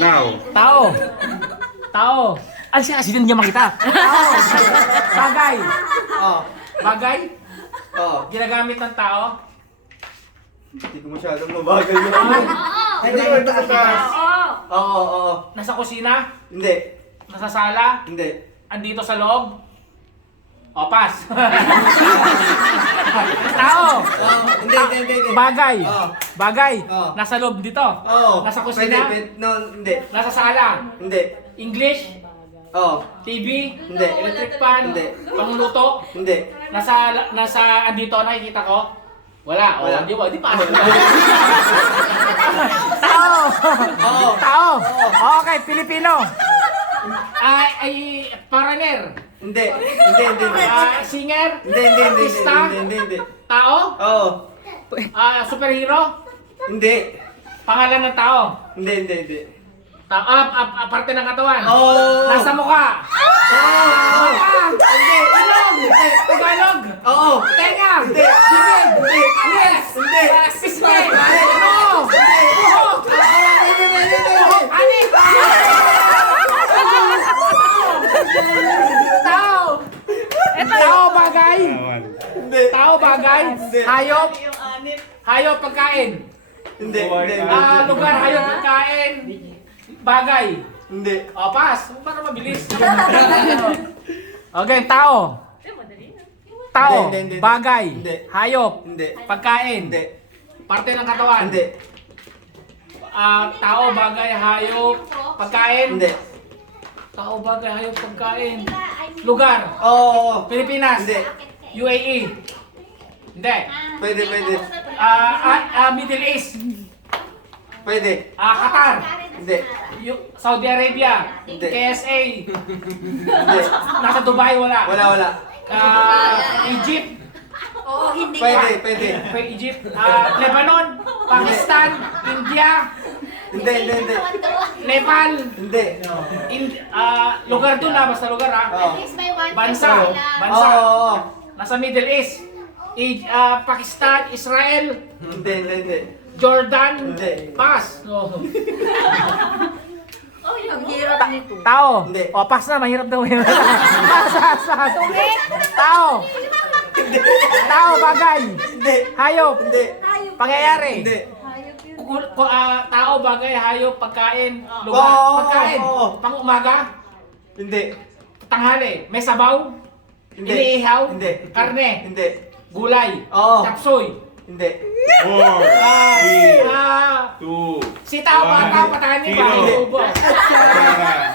Now. Tao. Tao. Ano siya? Kasi niya makita. Tao. Bagay. Oh. Bagay. Oh. Ginagamit ng tao. Hindi ko masyadong mabagal yun. Hindi ko ito sa... Oo. Nasa kusina. Hindi. Nasa sala. Hindi. Andito sa loob. O, pass. Tao. Hindi. Bagay. Oo. Bagay. Oo. Nasa loob dito. Oo. Nasa kusina. Pwede. No, hindi. Nasa sala. Hindi. English. Oo. TV. Hindi. Electric fan. Hindi. Pangluto. Hindi. Nasa andito nakikita ko. Wala. Wala. Di pa. Tao. Oo. Tao. Okay, Pilipino. Ay, foreigner. Hindi. Singer. Hindi. Tao. Oo. Superhero. Hindi. Pangalan ng tao. Hindi. Parte ng katawan. Oo. Nasa mukha. Oo. Hindi. Ilong. Tagalog. Oo. Tenga. Hindi. Bibig. Hindi. Yes. Hindi. Pisngi. Ano? Buhok. Anik. Tao. Tao bagay. Hindi. Tao bagay. Hindi. Hayop. Hayop pagkain. Hindi. Lugar hayop pagkain. Bagay. Hindi. O, pass. Para mabilis. Okay, tao. Tao, Hindi. bagay, Hindi. hayop, Hindi. pagkain, Hindi. parte ng katawan. Hindi. Tao, bagay, hayop, pagkain. Hindi. Tao, bagay, hayop, pagkain. Lugar, Oo. Pilipinas. Hindi. UAE. Hindi. Pwede. Middle East. Pwede. Qatar. Hindi. Saudi Arabia. Hindi. KSA. Hindi. Nasa Dubai, wala. Wala. Egypt. Oo, hindi Pwede. Egypt. Lebanon. Pakistan. India. Hindi. Nepal. Hindi. Lugar doon basta lugar Oo. Bansa. Oo. Nasa Middle East. Pakistan, Israel, Hindi. Jordan. Hindi. Pass. Ang hirap nito. Tao. Hindi. O, pass na. Mahirap daw yun. Pass. Tao. Tao, bagay. Hindi. Hayop. Hindi. Pangyayari. Hindi. Tao, bagay, hayop, pagkain, lugar, Oo, pagkain. oo. Pang-umaga, Hindi. tanghali, may sabaw, Hindi. iniihaw, Hindi. karne, Hindi. gulay, Oo. chapsoy. Hindi. 4, 3, 2, Si tao, tao, patahan niyo ba?